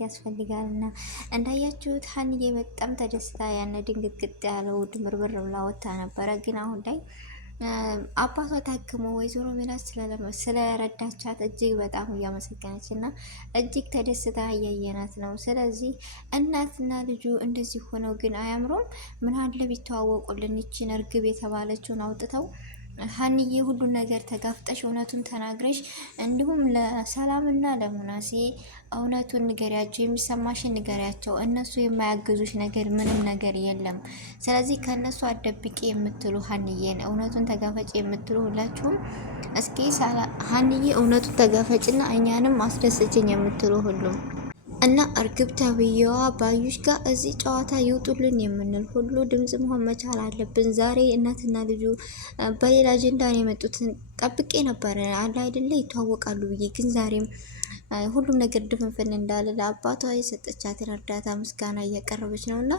ያስፈልጋልና እንዳያችሁት ሀንዬ በጣም ተደስታ ያነ ድንግጥግጥ ያለው ድምርብር ብላ ወጥታ ነበረ። ግን አሁን ላይ አባቷ ታክሞ ወይዘሮ ሜላት ስለረዳቻት እጅግ በጣም እያመሰገነች እና እጅግ ተደስታ እያየናት ነው። ስለዚህ እናትና ልጁ እንደዚህ ሆነው ግን አያምሩም? ምን አለ ቢተዋወቁልን? ይችን እርግብ የተባለችውን አውጥተው ሀንዬ ሁሉን ነገር ተጋፍጠሽ እውነቱን ተናግረሽ እንዲሁም ለሰላምና ለሙናሴ እውነቱን ንገሪያቸው፣ የሚሰማሽን ንገሪያቸው። እነሱ የማያግዙሽ ነገር ምንም ነገር የለም። ስለዚህ ከእነሱ አደብቂ የምትሉ ሀንዬን እውነቱን ተጋፈጭ የምትሉ ሁላችሁም እስኪ ሀንዬ እውነቱን ተጋፈጭና እኛንም አስደስችኝ የምትሉ ሁሉም እና እርግብ ተብዬዋ ባዩሽ ጋር እዚህ ጨዋታ ይውጡልን የምንል ሁሉ ድምጽ መሆን መቻል አለብን። ዛሬ እናትና ልጁ በሌላ አጀንዳ ነው የመጡትን ጠብቄ ነበረ አለ አይደለ ይተዋወቃሉ ብዬ፣ ግን ዛሬም ሁሉም ነገር ድፍንፍን እንዳለ ለአባቷ የሰጠቻትን እርዳታ ምስጋና እያቀረበች ነው እና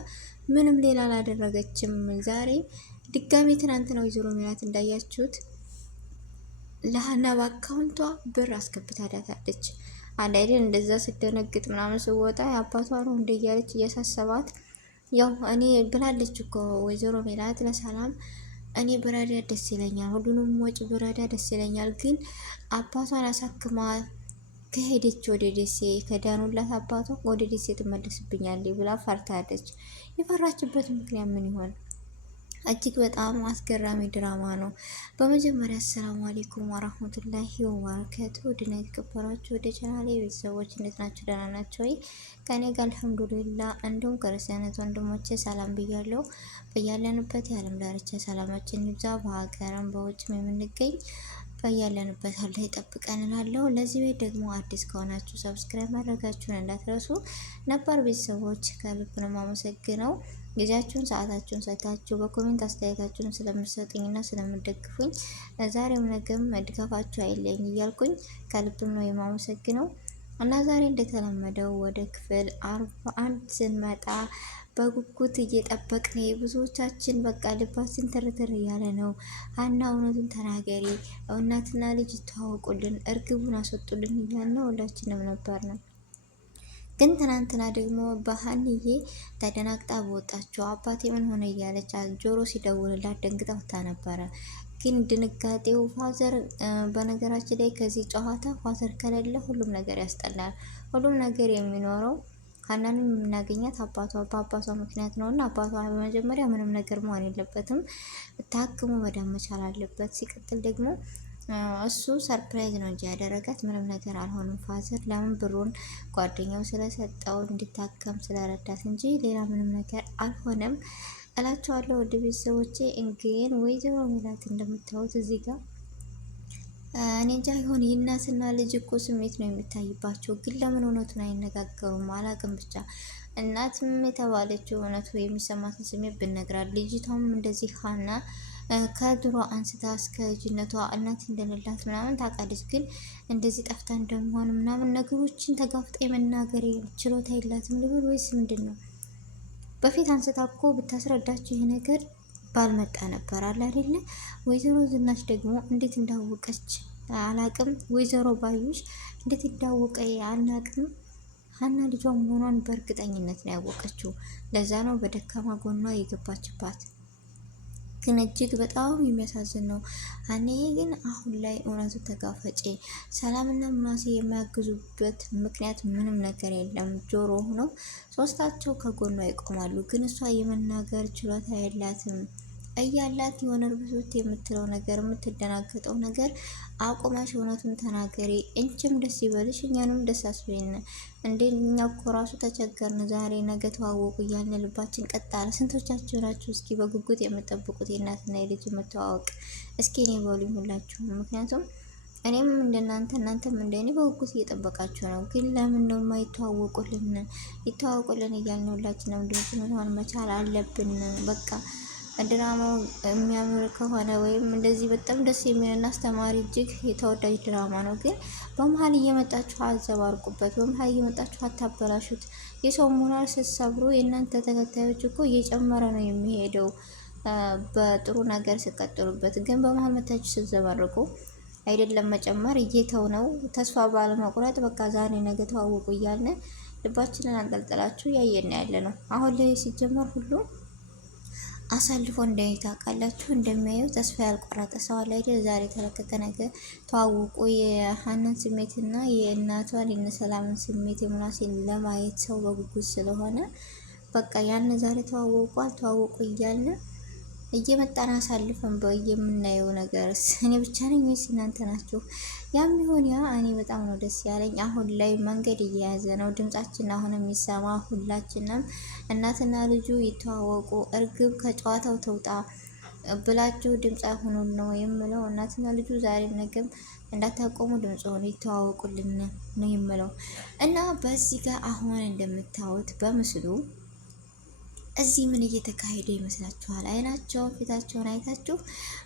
ምንም ሌላ አላደረገችም። ዛሬ ድጋሜ ትናንትና ወይዘሮ ሜላት እንዳያችሁት ለሀና በአካውንቷ ብር አስገብታላታለች። አንድ አይደል እንደዛ ስደነግጥ ምናምን ስወጣ አባቷ ነው እንደ እያለች እያሳሰባት ያው እኔ ብላለች እኮ ወይዘሮ ሜላት ለሰላም እኔ ብረዳ ደስ ይለኛል፣ ሁሉንም ወጪ ብረዳ ደስ ይለኛል፣ ግን አባቷን አሳክማ ከሄደች ወደ ደሴ ከዳኑላት አባቷ ወደ ደሴ ትመለስብኛለች ብላ ፈርታለች። የፈራችበት ምክንያት ምን ይሆን? እጅግ በጣም አስገራሚ ድራማ ነው። በመጀመሪያ አሰላሙ አለይኩም ወራህመቱላሂ ወበረካቱ። ድና የተከበራችሁ ወደ ቻናሌ ቤተሰቦች እንዴት ናችሁ? ደህና ናቸው ወይ? ከኔ ጋር አልሐምዱሊላህ። እንዲሁም ክርስቲያኖች ወንድሞቼ ሰላም ብያለሁ። በያለንበት የዓለም ዳርቻ ሰላማችን ይብዛ። በሀገርም በውጭም የምንገኝ በያለንበት አላህ ይጠብቀን እላለሁ። ለዚህ ቤት ደግሞ አዲስ ከሆናችሁ ሰብስክራይብ ማድረጋችሁን እንዳትረሱ። ነባር ቤተሰቦች ከልብ ነው የማመሰግነው። ጊዜያችሁን ሰዓታችሁን ሰጥታችሁ በኮሜንት አስተያየታችሁን ስለምትሰጡኝና ስለምትደግፉኝ ዛሬም ነገም ድጋፋችሁ አይለኝ እያልኩኝ ከልብም ነው የማመሰግነው እና ዛሬ እንደተለመደው ወደ ክፍል 41 ስንመጣ በጉጉት እየጠበቅን ብዙዎቻችን በቃ ልባችን ትርትር እያለ ነው። ሀና እውነቱን ተናገሪ፣ እናትና ልጅ ይተዋወቁልን፣ እርግቡን አስወጡልን እያልን ሁላችንም ነበር ነው። ግን ትናንትና ደግሞ በሀንዬ ተደናግጣ በወጣቸው አባቴ ምን ሆነ እያለች ጆሮ ሲደውልላት ደንግጣ ወጥታ ነበረ። ግን ድንጋጤው ፋዘር፣ በነገራችን ላይ ከዚህ ጨዋታ ፋዘር ከሌለ ሁሉም ነገር ያስጠላል። ሁሉም ነገር የሚኖረው ሀናንም የምናገኛት በአባቷ ምክንያት ነው እና አባቷ በመጀመሪያ ምንም ነገር መሆን የለበትም፣ ታክሞ መዳን መቻል አለበት። ሲቀጥል ደግሞ እሱ ሰርፕራይዝ ነው እንጂ ያደረጋት ምንም ነገር አልሆንም። ፋዘር ለምን ብሩን ጓደኛው ስለሰጠው እንዲታከም ስለረዳት እንጂ ሌላ ምንም ነገር አልሆነም እላቸዋለሁ። ወደ ቤተሰቦቼ እንግን ወይዘሮ ሜላት እንደምታዩት እዚህ ጋር እኔ እንጃ ይሆን የእናትና ልጅ እኮ ስሜት ነው የሚታይባቸው፣ ግን ለምን እውነቱን አይነጋገሩም አላቅም። ብቻ እናትም የተባለችው እውነቱ የሚሰማትን ስሜት ብነግራት ልጅቷም እንደዚህ ሀና ከድሮ አንስታ እስከ ልጅነቷ እናት እንደሌላት ምናምን ታውቃለች። ግን እንደዚህ ጠፍታ እንደመሆን ምናምን ነገሮችን ተጋፍጣ የመናገር ችሎታ የላትም ልብል ወይስ ምንድን ነው? በፊት አንስታ እኮ ብታስረዳችሁ ይሄ ነገር ባልመጣ ነበር አለ አይደለ? ወይዘሮ ዝናሽ ደግሞ እንዴት እንዳወቀች አላቅም። ወይዘሮ ባዩሽ እንዴት እንዳወቀ አናቅም። ሀና ልጇ መሆኗን በእርግጠኝነት ነው ያወቀችው። ለዛ ነው በደካማ ጎኗ የገባችባት። ግን እጅግ በጣም የሚያሳዝን ነው። ሀኒዬ ግን አሁን ላይ እውነቱ ተጋፈጪ። ሰላምና ሙናሴ የማያግዙበት ምክንያት ምንም ነገር የለም። ጆሮ ሆነው ሶስታቸው ከጎኗ ይቆማሉ። ግን እሷ የመናገር ችሎታ የላትም። እያላት የሆነ እርብሱት የምትለው ነገር የምትደናገጠው ነገር አቁማሽ እውነቱን ተናገሪ፣ እንችም ደስ ይበልሽ፣ እኛንም ደስ አስበይን። እንዴ እኛ እኮ ራሱ ተቸገርን፣ ዛሬ ነገ ተዋወቁ እያልን ልባችን ቀጣለ። ስንቶቻችሁ ናችሁ እስኪ በጉጉት የምጠብቁት የእናትና የልጅ መተዋወቅ? እስኪ እኔ በሉኝ ሁላችሁም። ምክንያቱም እኔም እንደናንተ እናንተም እንደኔ በጉጉት እየጠበቃችሁ ነው። ግን ለምን ነው የማይተዋወቁልን? ይተዋወቁልን እያልን ሁላችንም ድምጽ መሆን መቻል አለብን። በቃ ድራማው የሚያምር ከሆነ ወይም እንደዚህ በጣም ደስ የሚልና አስተማሪ እጅግ የተወዳጅ ድራማ ነው። ግን በመሀል እየመጣችሁ አዘባርቁበት፣ በመሀል እየመጣችሁ አታበላሹት። የሰው ሞራል ስትሰብሩ የእናንተ ተከታዮች እኮ እየጨመረ ነው የሚሄደው በጥሩ ነገር ስቀጥሉበት። ግን በመሀል መታችሁ ስትዘባርቁ አይደለም መጨመር እየተው ነው። ተስፋ ባለመቁረጥ በቃ ዛሬ ነገ ተዋወቁ እያልን ልባችንን አንጠልጥላችሁ ያየና ያለ ነው። አሁን ላይ ሲጀመር ሁሉ አሳልፎ እንዳይ ታውቃላችሁ። እንደሚያየው ተስፋ ያልቆረጠ ሰው አለ አይደል? ዛሬ ተረከተ ነገር ተዋውቁ። የሀናን ስሜትና የእናቷን የነሰላምን ስሜት የምናሴን ለማየት ሰው በጉጉት ስለሆነ በቃ ያን ዛሬ ተዋወቁ አልተዋወቁ እያልን እየመጣን አሳልፈን የምናየው ነገር እኔ ብቻ ነኝ ወይስ እናንተ ናችሁ? ያም ይሁን ያ እኔ በጣም ነው ደስ ያለኝ። አሁን ላይ መንገድ እየያዘ ነው ድምጻችን አሁን የሚሰማ ሁላችንም እናትና ልጁ ይተዋወቁ፣ እርግብ ከጨዋታው ተውጣ ብላችሁ ድምጽ ሁኑን ነው የምለው። እናትና ልጁ ዛሬ ነገም እንዳታቆሙ ድምጽ ሆኑ ይተዋወቁልን ነው የምለው። እና በዚህ ጋር አሁን እንደምታዩት በምስሉ እዚህ ምን እየተካሄደ ይመስላችኋል? አይናቸውን ፊታቸውን አይታችሁ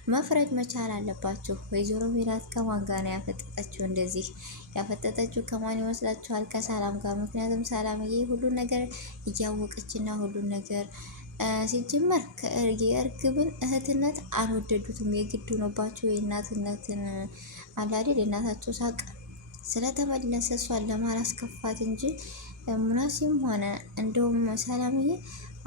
መፍረድ መቻል አለባችሁ። ወይዘሮ ሜላት ከማን ጋር ነው ያፈጠጠችው? እንደዚህ ያፈጠጠችው ከማን ይመስላችኋል? ከሰላም ጋር። ምክንያቱም ሰላምዬ ሁሉን ነገር እያወቀችና ሁሉን ነገር ሲጀመር የእርግብን እህትነት አልወደዱትም። የግድ ሆኖባቸው የእናትነትን አላዴ የእናታቸው ሳቅ ስለተመለሰ እሷን ለማላስከፋት እንጂ ሙናሲም ሆነ እንደውም ሰላምዬ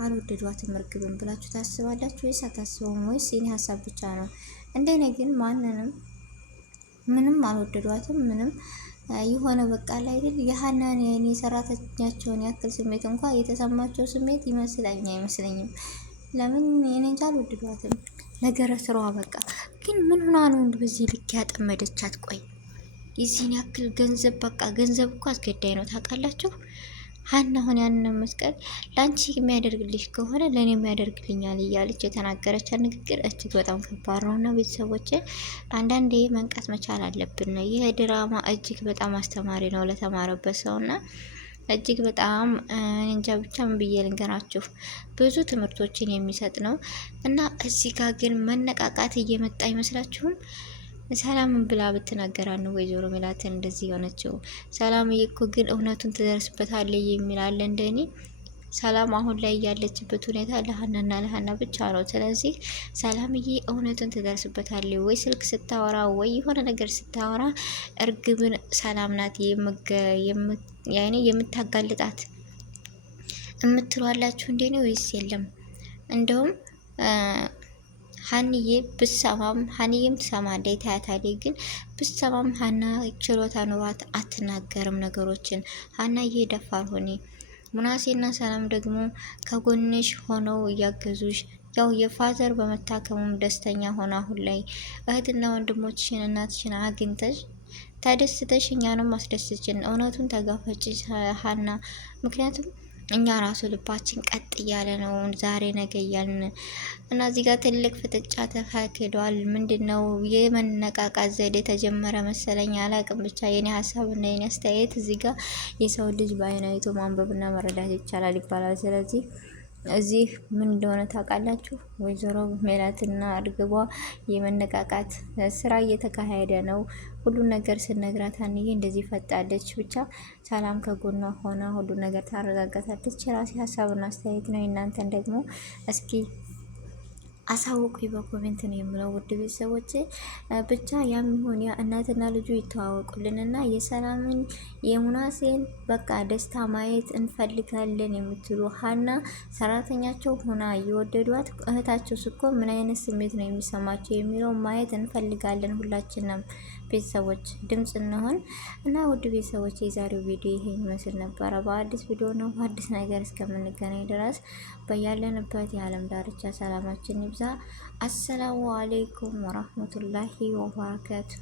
አልወደዷትም እርግብን ብላችሁ ታስባላችሁ ወይስ አታስቡም? ወይስ የኔ ሀሳብ ብቻ ነው? እንደኔ ግን ምንም አልወደዷትም። ምንም የሆነ በቃ ላይ አይደል የሀናን የኔ ሰራተኛቸውን ያክል ስሜት እንኳን የተሰማቸው ስሜት ይመስለኝ አይመስለኝም። ለምን የኔ እንጃ አልወደዷትም። ነገረ ስራዋ በቃ ግን ምን ሆና ነው በዚህ ልክ ያጠመደቻት? ቆይ የዚህን ያክል ገንዘብ በቃ ገንዘብ እኮ አስገዳይ ነው ታውቃላችሁ። ሀና አሁን ያንን መስቀል ለአንቺ የሚያደርግልሽ ከሆነ ለእኔ የሚያደርግልኛል እያለች የተናገረች ንግግር እጅግ በጣም ከባድ ነው። እና ቤተሰቦች አንዳንዴ መንቃት መቻል አለብን። ይህ ድራማ እጅግ በጣም አስተማሪ ነው ለተማረበት ሰው እና እጅግ በጣም እንጃ ብቻ ምን ብዬ ልንገራችሁ ብዙ ትምህርቶችን የሚሰጥ ነው። እና እዚህ ጋር ግን መነቃቃት እየመጣ አይመስላችሁም? ሰላምን ብላ ብትናገራ ነው ወይዘሮ ሜላትን እንደዚህ የሆነችው። ሰላምዬ እኮ ግን እውነቱን ትደርስበታለች የሚላለ እንደኔ። ሰላም አሁን ላይ ያለችበት ሁኔታ ለሀናና ለሀና ብቻ ነው። ስለዚህ ሰላምዬ እውነቱን ትደርስበታለች ወይ ስልክ ስታወራ ወይ የሆነ ነገር ስታወራ እርግብን ሰላም ናት የምታጋልጣት የምትሏላችሁ እንደኔ ወይስ የለም? እንደውም ሀንዬ ብሰማም ሀንዬም ትሰማለች ታያታለች። ግን ብሰማም ሀና ችሎታ ኑሯት አትናገርም ነገሮችን። ሀናዬ ደፋር ሆኔ ሙናሴና ሰላም ደግሞ ከጎንሽ ሆነው እያገዙሽ ያው የፋዘር በመታከሙም ደስተኛ ሆነ። አሁን ላይ እህትና ወንድሞችሽን እናትሽን አግኝተሽ ተደስተሽ እኛንም አስደስችን። እውነቱን ተጋፈጭ ሀና። ምክንያቱም እኛ ራሱ ልባችን ቀጥ እያለ ነው ዛሬ ነገ እያልን እና እዚህ ጋር ትልቅ ፍጥጫ ተካሂዷል። ምንድነው የመነቃቃት ዘዴ ተጀመረ መሰለኝ፣ አላቅም። ብቻ የኔ ሀሳብ እና የኔ አስተያየት እዚህ ጋር የሰው ልጅ በአይን አይቶ ማንበብና መረዳት ይቻላል ይባላል። ስለዚህ እዚህ ምን እንደሆነ ታውቃላችሁ? ወይዘሮ ሜላትና እርግቧ የመነቃቃት ስራ እየተካሄደ ነው። ሁሉን ነገር ስነግራት ሀንዬ እንደዚህ ፈጣለች። ብቻ ሰላም ከጎኗ ሆና ሁሉን ነገር ታረጋጋታለች። የራሴ ሀሳብና አስተያየት ነው። እናንተን ደግሞ እስኪ አሳውቁኝ በኮሜንት ነው የምለው። ውድ ቤተሰቦች ብቻ ያም ይሁን ያ እናትና ልጁ ይተዋወቁልንና የሰላምን የሙናሴን በቃ ደስታ ማየት እንፈልጋለን የምትሉ ሀና ሰራተኛቸው ሆና እየወደዷት እህታቸው ስኮ ምን አይነት ስሜት ነው የሚሰማቸው የሚለው ማየት እንፈልጋለን። ሁላችንም ቤተሰቦች ድምጽ እንሆን እና ውድ ቤተሰቦች የዛሬው ቪዲዮ ይሄን ይመስል ነበረ። በአዲስ ቪዲዮ ነው በአዲስ ነገር እስከምንገናኝ ድረስ በያለንበት የዓለም ዳርቻ ሰላማችን ይብዛ። አሰላሙ አለይኩም ወራህመቱላሂ ወበረካቱ።